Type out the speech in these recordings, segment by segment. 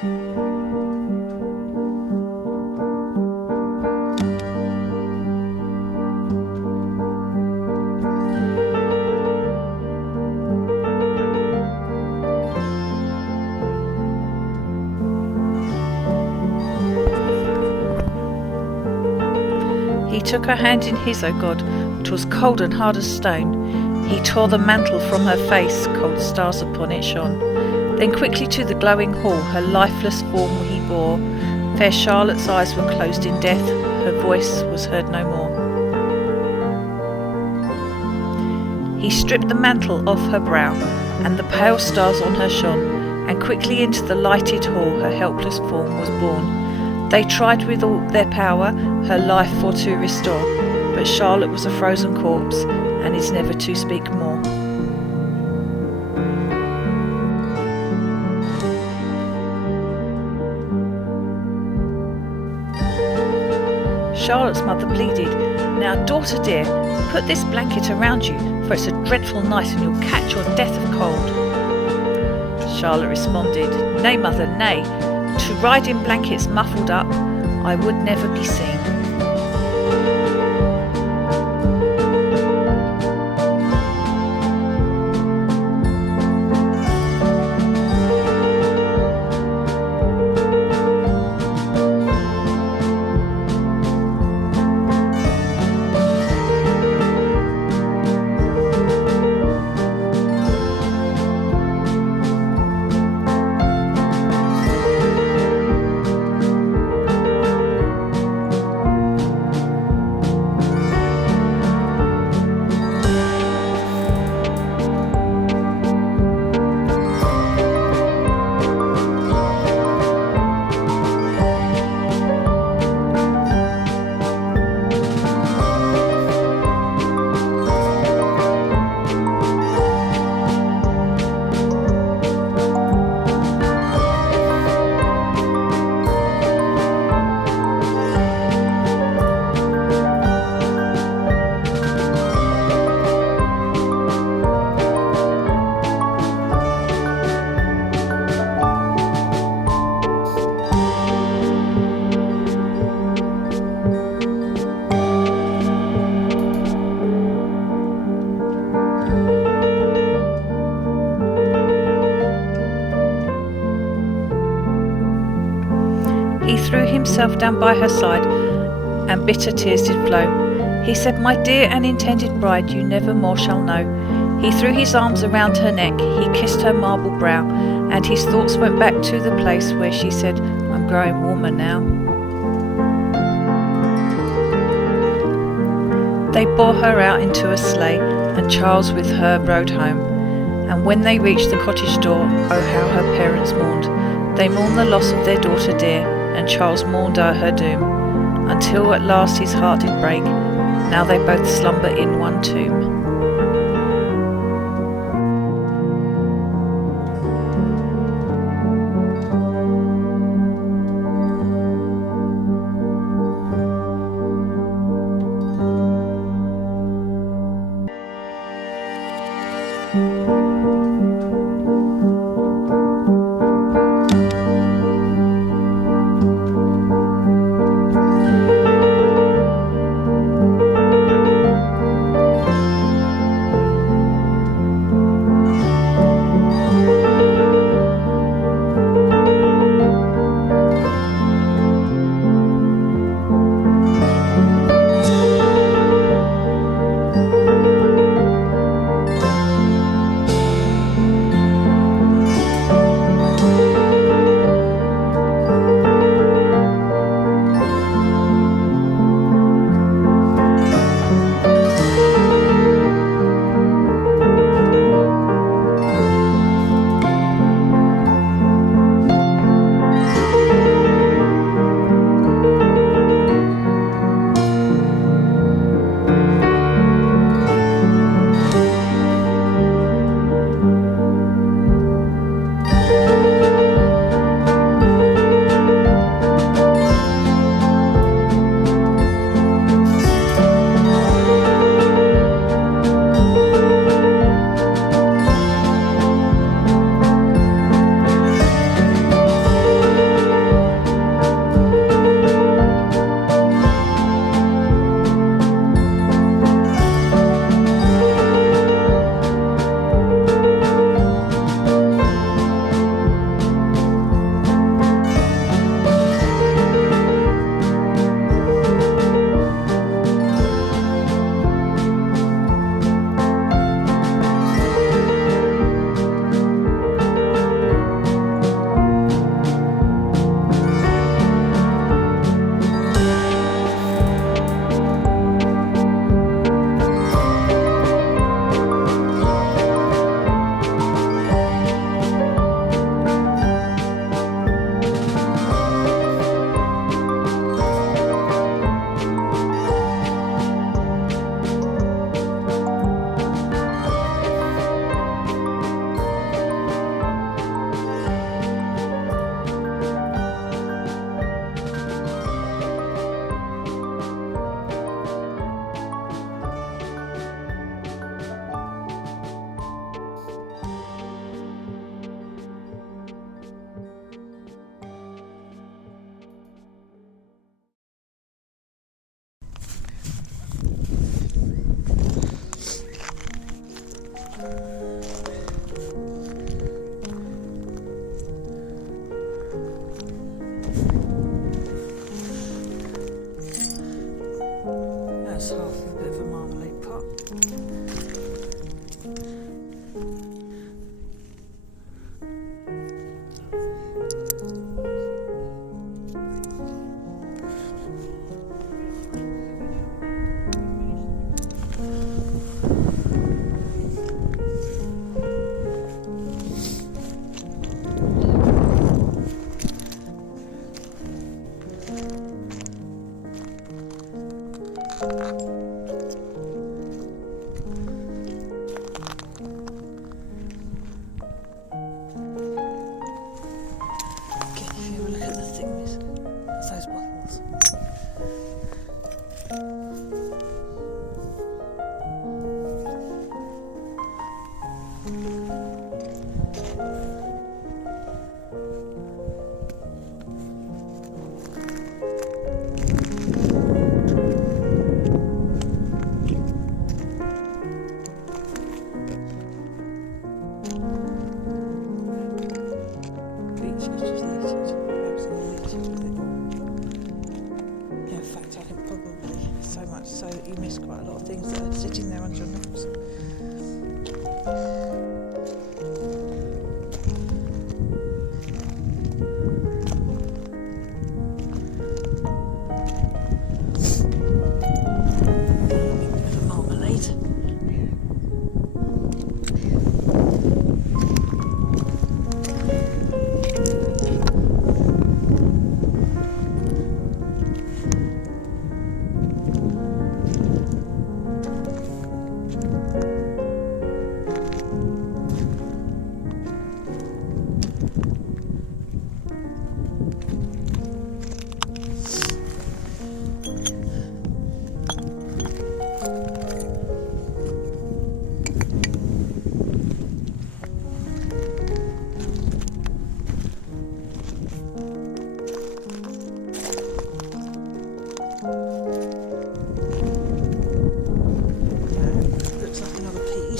He took her hand in his, O God, 'twas cold and hard as stone. He tore the mantle from her face, cold stars upon it shone. Then quickly to the glowing hall her lifeless form he bore. Fair Charlotte's eyes were closed in death, her voice was heard no more. He stripped the mantle off her brow, and the pale stars on her shone, and quickly into the lighted hall her helpless form was borne. They tried with all their power her life for to restore, but Charlotte was a frozen corpse, and is never to speak more. Charlotte's mother pleaded, "Now, daughter dear, put this blanket around you, for it's a dreadful night and you'll catch your death of cold." Charlotte responded, "Nay, mother, nay. To ride in blankets muffled up, I would never be seen." He threw himself down by her side, and bitter tears did flow. He said, "My dear and intended bride, you never more shall know." He threw his arms around her neck, he kissed her marble brow, and his thoughts went back to the place where she said, "I'm growing warmer now." They bore her out into a sleigh, and Charles with her rode home. And when they reached the cottage door, oh how her parents mourned. They mourned the loss of their daughter dear, and Charles mourned o'er her doom, until at last his heart did break. Now they both slumber in one tomb.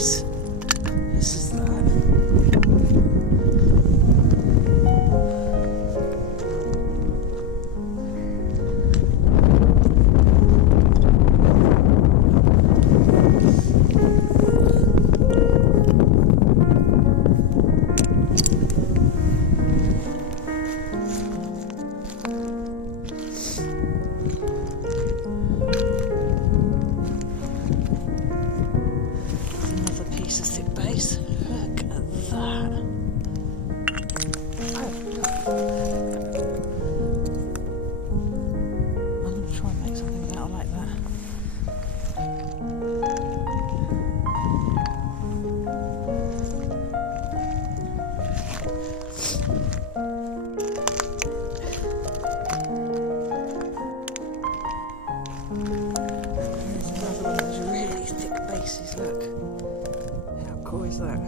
base. This is that. Look at that. Oh, look. I'm going to try and make something out like that. There's another one of those really thick bases, look. How cool is that?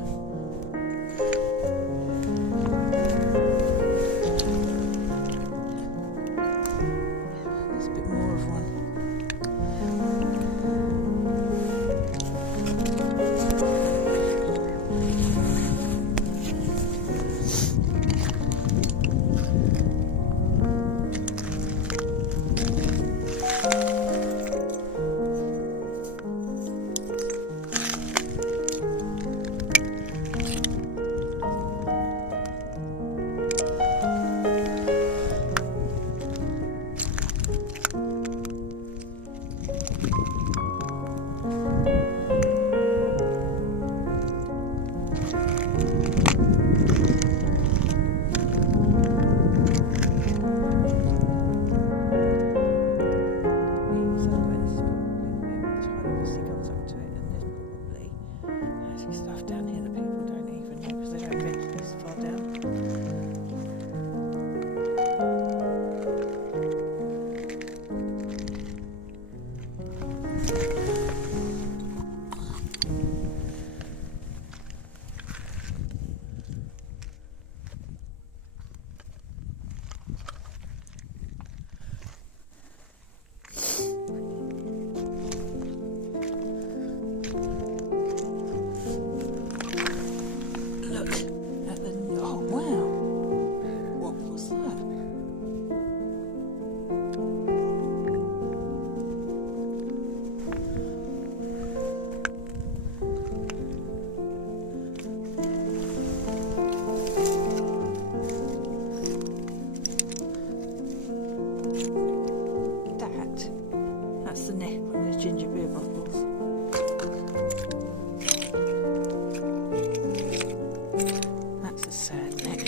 There's a bit more of one. Stuff down here that people don't even know because they don't venture this far down. That's the neck of one of those ginger beer bottles. That's a sad neck.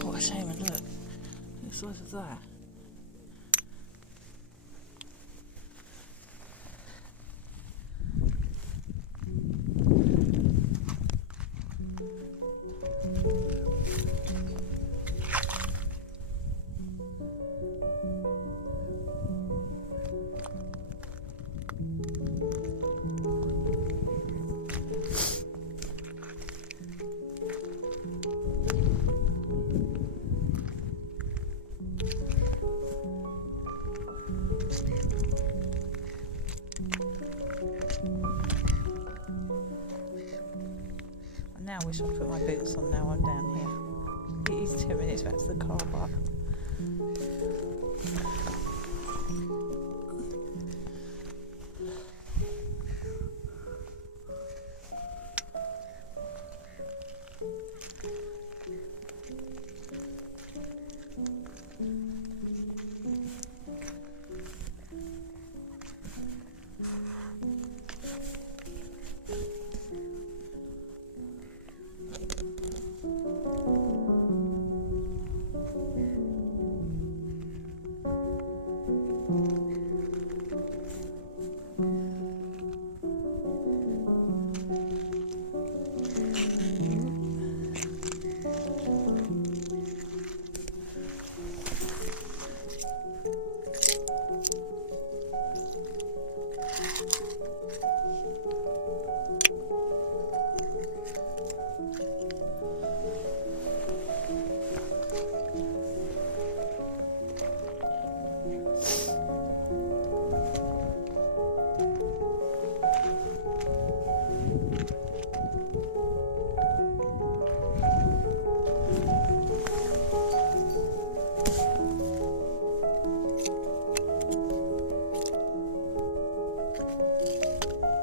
What a shame, and look, the size of that. I wish I'd put my boots on now I'm down here. It is 10 minutes back to the car park.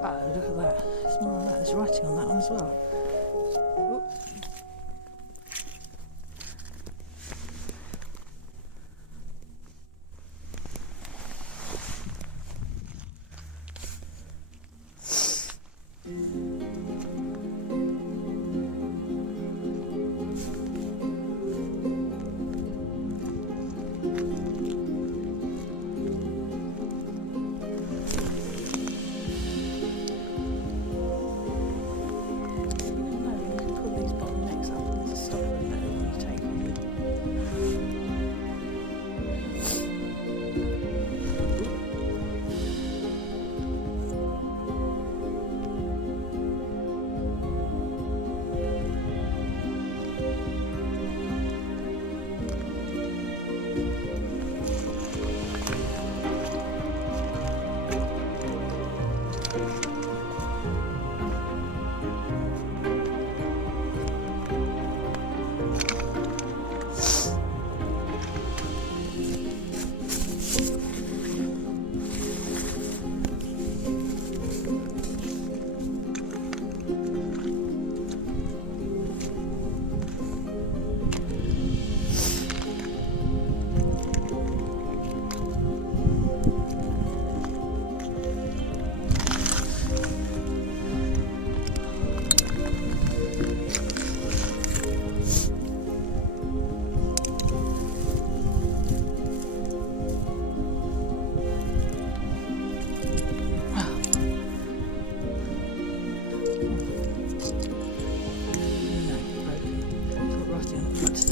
Oh, look at that. It's more like that. There's writing on that one as well. Ooh.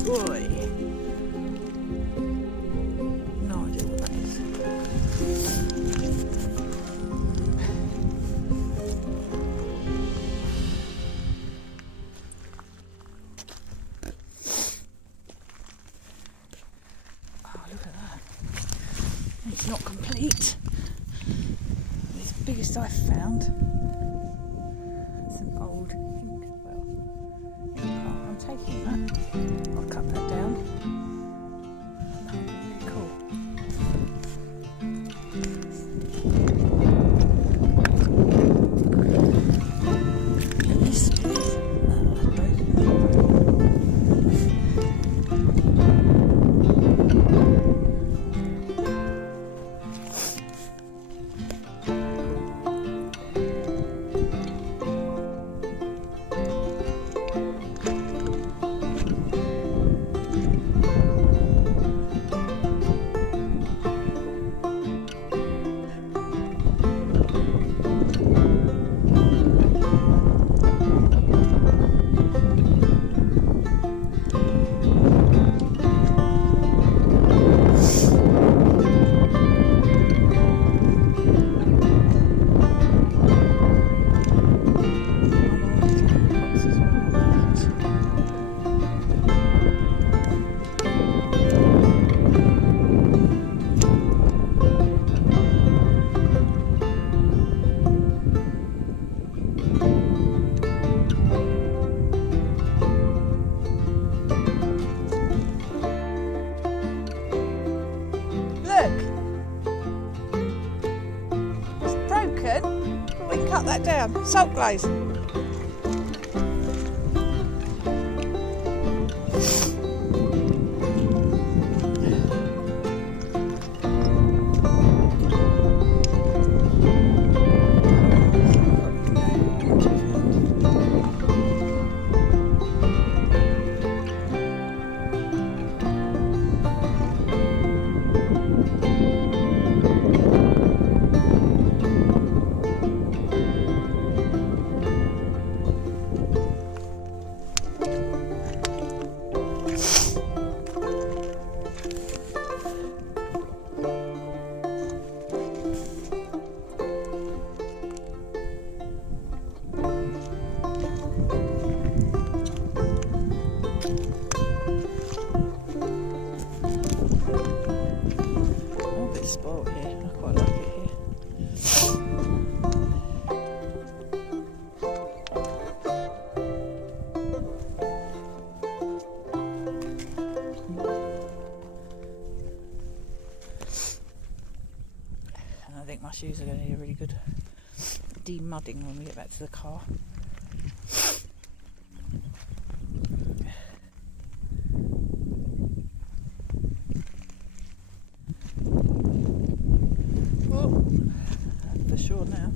Boy. No idea what that is. Oh, look at that. It's not complete. It's the biggest I've found. It's an old ink well. I'm taking that. I'll cut that down. That would be really cool. And this is broken. Liam, salt glaze. Spoiled here. I quite like it here. And I think my shoes are going to need a really good de-mudding when we get back to the car. For sure now.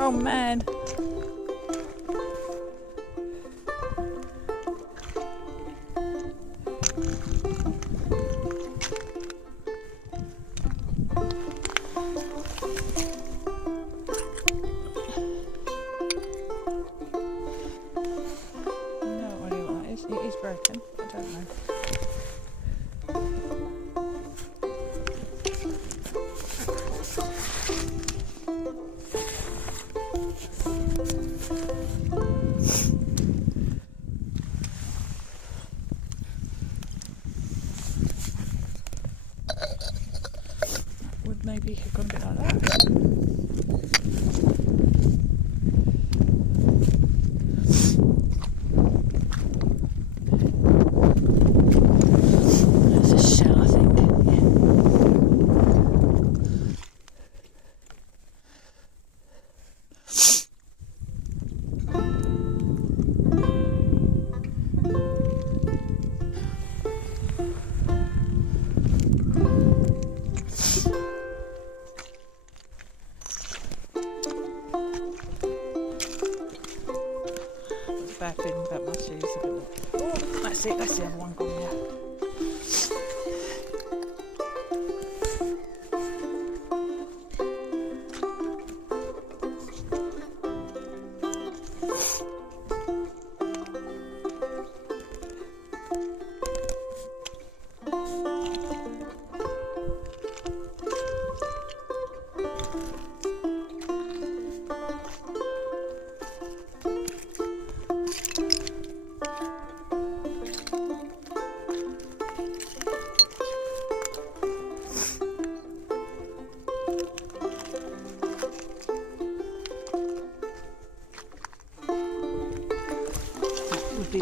Oh man. It is broken. I don't know. Would maybe have gone a bit like that. Bad feeling about my shoes. Oh, that's it, that's the other one gone now.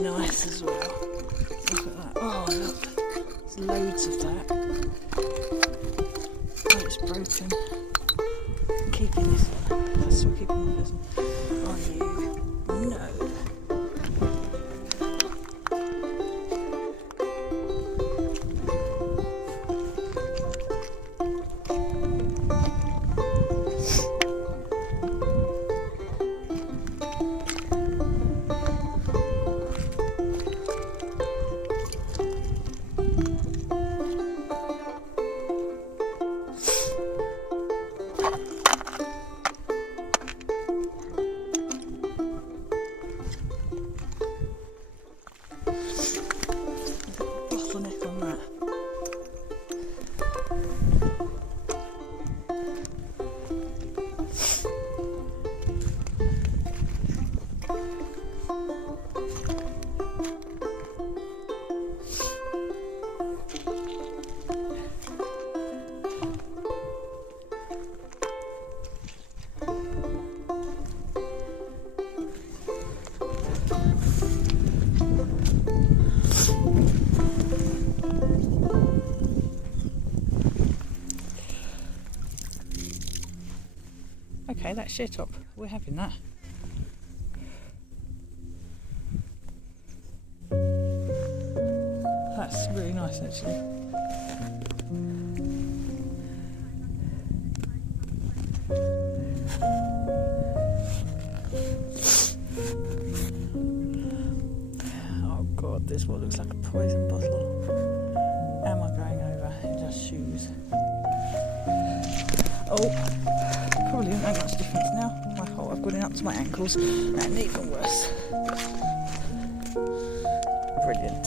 nice as well. Look at that. Oh look, there's loads of that. Oh, it's broken. I'm keeping this one. That's still keeping my person. Are you? No. Bottleneck on that. Okay, that's sheer top. We're having that. That's really nice actually. Oh god, this one looks like a poison bottle. Am I going over in just shoes? Oh, probably won't make much difference now. My hole, I've got it up to my ankles and even worse. Brilliant.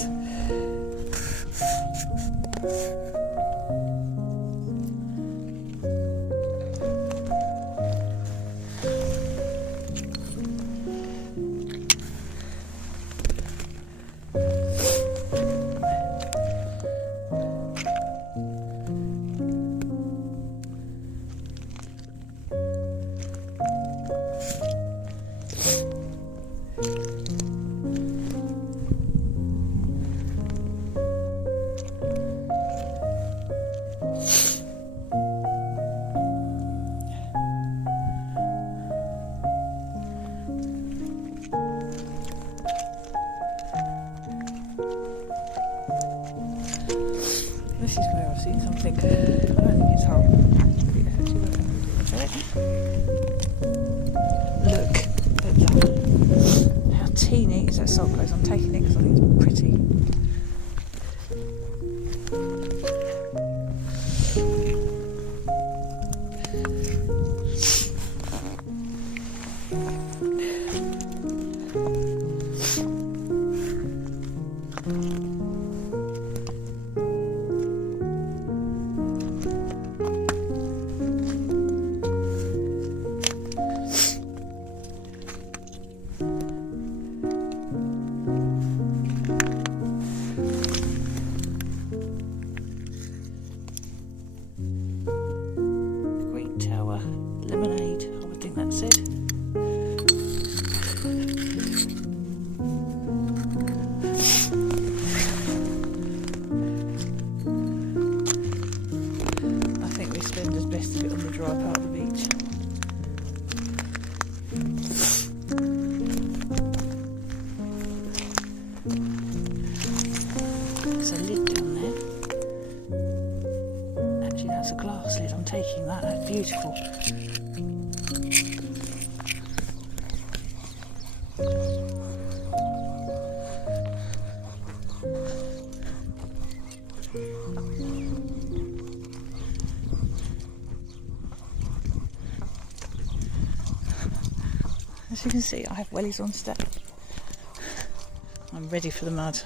This is where I've seen something. I don't think it's hard. Look at that. How teeny is that salt close? I'm taking it because I think it's pretty. Lemonade, I would think that's it. I think we spend as best of it on the dry part of the beach. There's a lid down there. Actually, that's a glass lid. I'm taking that. That's beautiful. As you can see, I have wellies on step. I'm ready for the mud.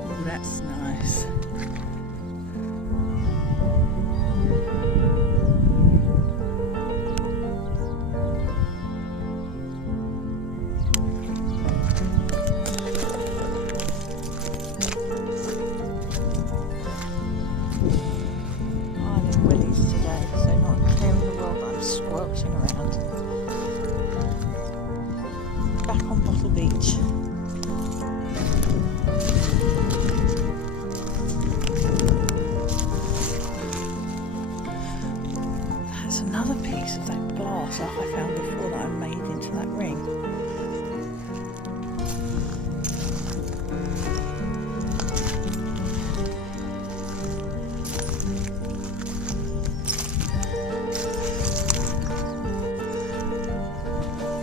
Oh, that's nice. beach. That's another piece of that glass like I found before that I made into that ring.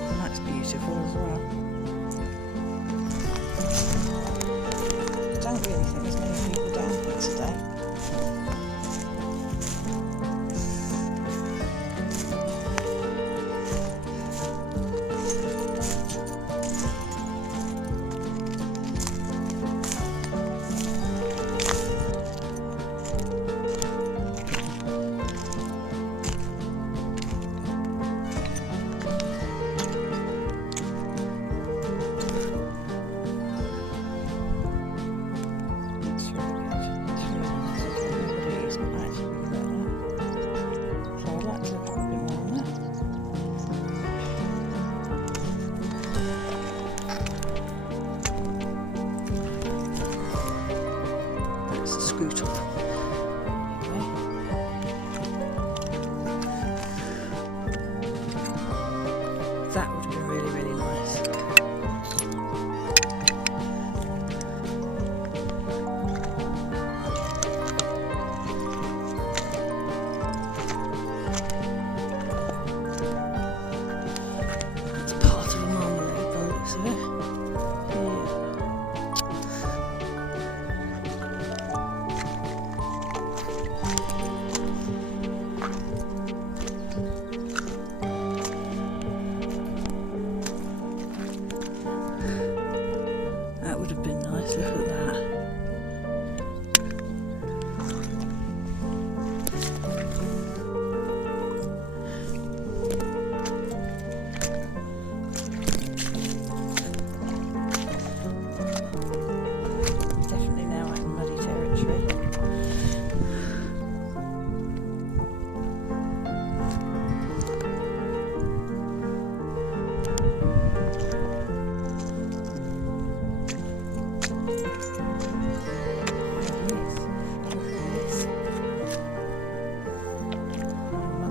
And that's beautiful as well. I don't really think there's many people down here today. Scoot off. That would have been really, really nice. It's part of a marmalade by the looks of it. That would have been nice, look at that. Definitely now out in muddy territory.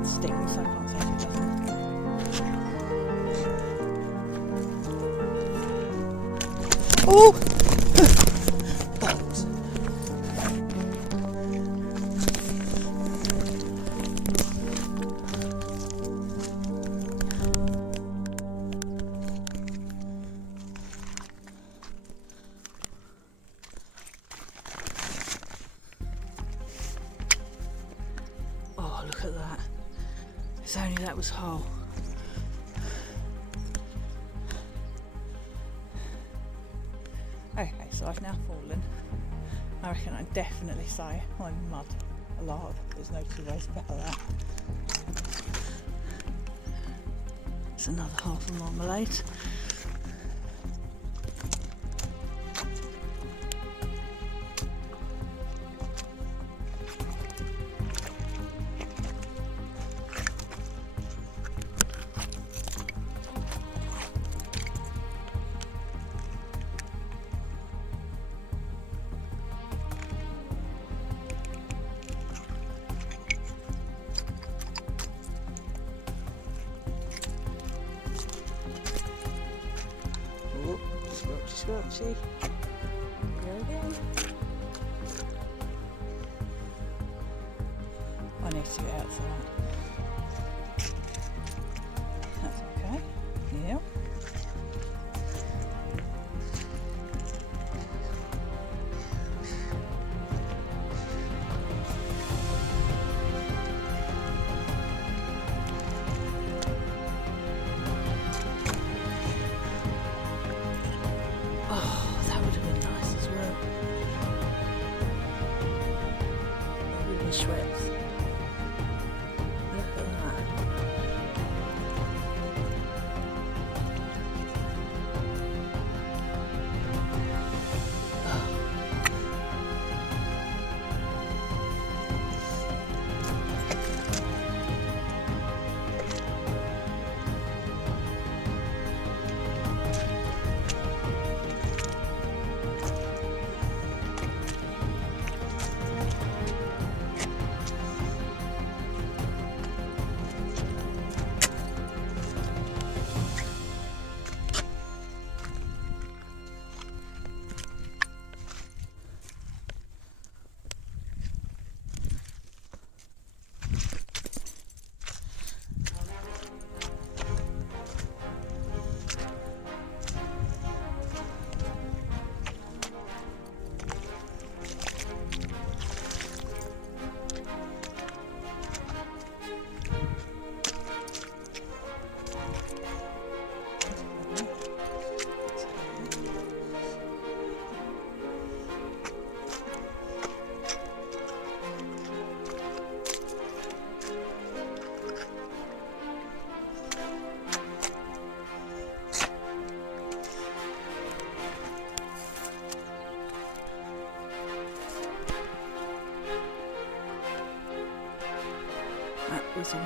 Stings, I can't say it doesn't. Oh! Balls. Oh, look at that. If only that was whole. Okay, so I've now fallen. I reckon I'd definitely say I'm mud lark. There's no two ways about that. It's another half a marmalade. Squelchy. Go again. I need to get out for that. That's okay. Yeah.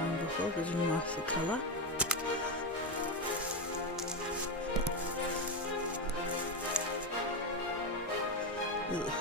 one before, there's a nicer colour. Ugh.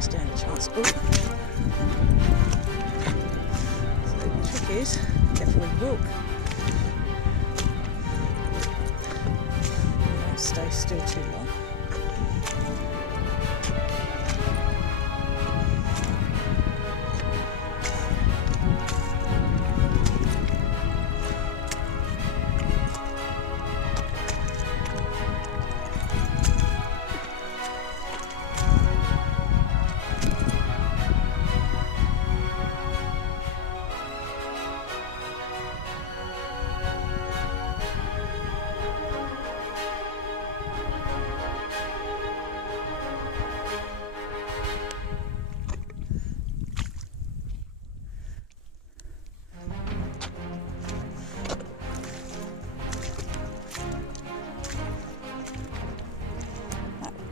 Stand a chance. Oh. So the trick is, careful when you walk. Don't stay still too long.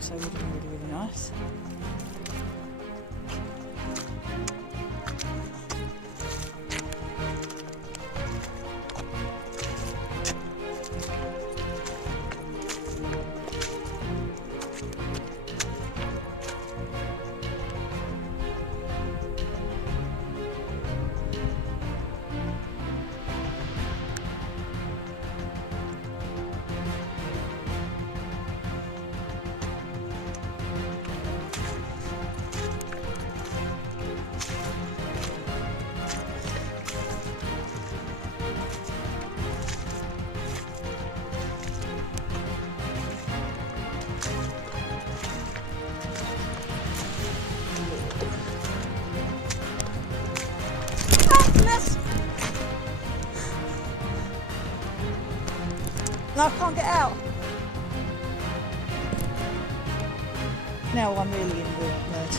So it would have been really, really nice. No, I can't get out. Now I'm really in the mud.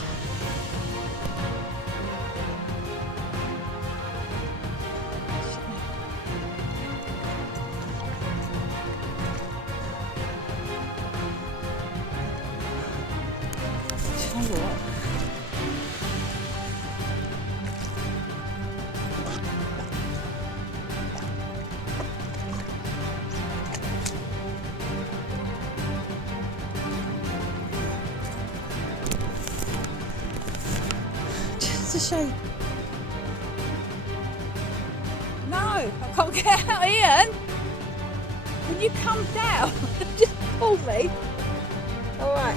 You know what? It's a shame. No, I can't get out, Ian. When you come down, just pull me. All right.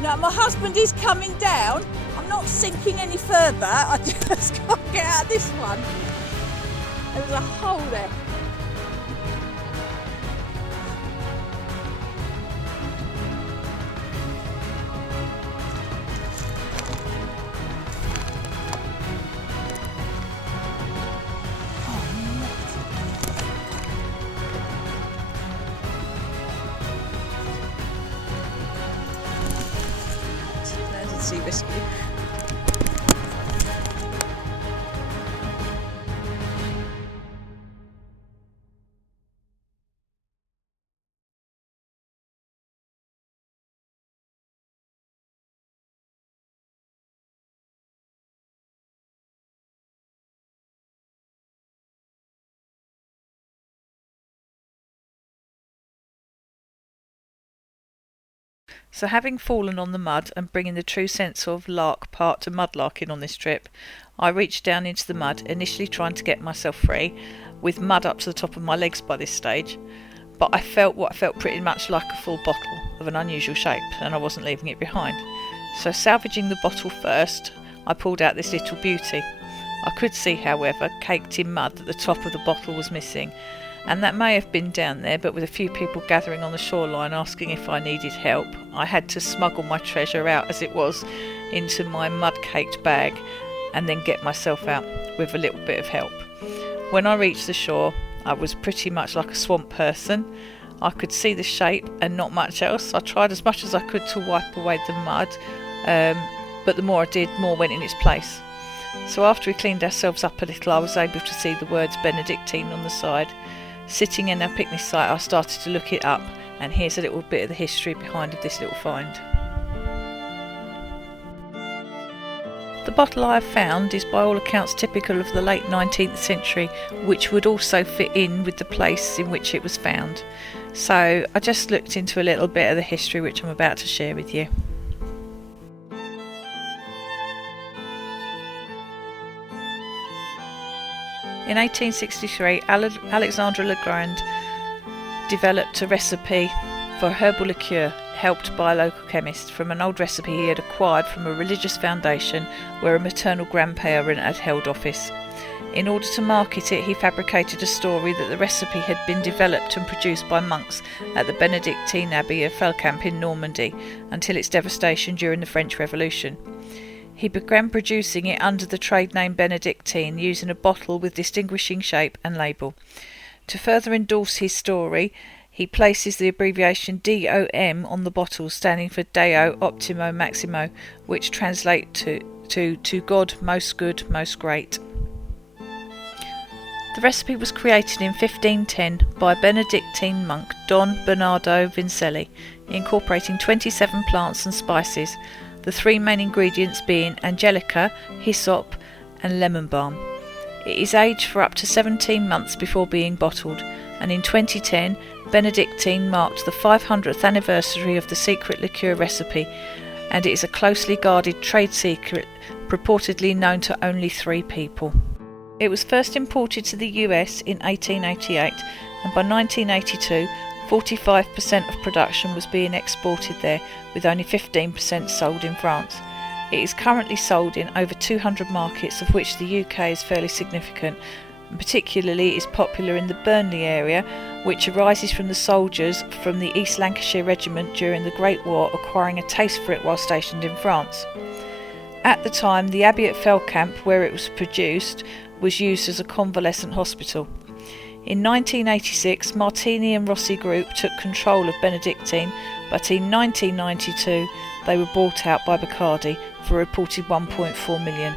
No, my husband is coming down. I'm not sinking any further. I just can't get out of this one. There's a hole there. Sea rescue. So having fallen on the mud and bringing the true sense of lark part to mudlarking on this trip, I reached down into the mud, initially trying to get myself free, with mud up to the top of my legs by this stage. But I felt what felt pretty much like a full bottle of an unusual shape, and I wasn't leaving it behind. So salvaging the bottle first, I pulled out this little beauty. I could see, however, caked in mud, that the top of the bottle was missing, and that may have been down there, but with a few people gathering on the shoreline asking if I needed help, I had to smuggle my treasure out as it was into my mud-caked bag and then get myself out with a little bit of help. When I reached the shore, I was pretty much like a swamp person. I could see the shape and not much else. I tried as much as I could to wipe away the mud, but the more I did, more went in its place. So after we cleaned ourselves up a little, I was able to see the words Benedictine on the side. Sitting in our picnic site, I started to look it up, and here's a little bit of the history behind this little find. The bottle I have found is by all accounts typical of the late 19th century, which would also fit in with the place in which it was found. So I just looked into a little bit of the history which I'm about to share with you. In 1863, Alexandre Legrand developed a recipe for herbal liqueur, helped by a local chemist, from an old recipe he had acquired from a religious foundation where a maternal grandparent had held office. In order to market it, he fabricated a story that the recipe had been developed and produced by monks at the Benedictine Abbey of Felcamp in Normandy until its devastation during the French Revolution. He began producing it under the trade name Benedictine, using a bottle with distinguishing shape and label. To further endorse his story, he places the abbreviation DOM on the bottle, standing for Deo Optimo Maximo, which translates to God most good, most great. The recipe was created in 1510 by Benedictine monk Don Bernardo Vincelli, incorporating 27 plants and spices, the three main ingredients being angelica, hyssop and lemon balm. It is aged for up to 17 months before being bottled, and in 2010 Benedictine marked the 500th anniversary of the secret liqueur recipe, and it is a closely guarded trade secret purportedly known to only 3 people. It was first imported to the US in 1888, and by 1982 45% of production was being exported there, with only 15% sold in France. It is currently sold in over 200 markets, of which the UK is fairly significant, and particularly is popular in the Burnley area, which arises from the soldiers from the East Lancashire Regiment during the Great War acquiring a taste for it while stationed in France. At the time, the Abbey at Felcamp, where it was produced, was used as a convalescent hospital. In 1986, Martini and Rossi Group took control of Benedictine, but in 1992 they were bought out by Bacardi for a reported $1.4 million.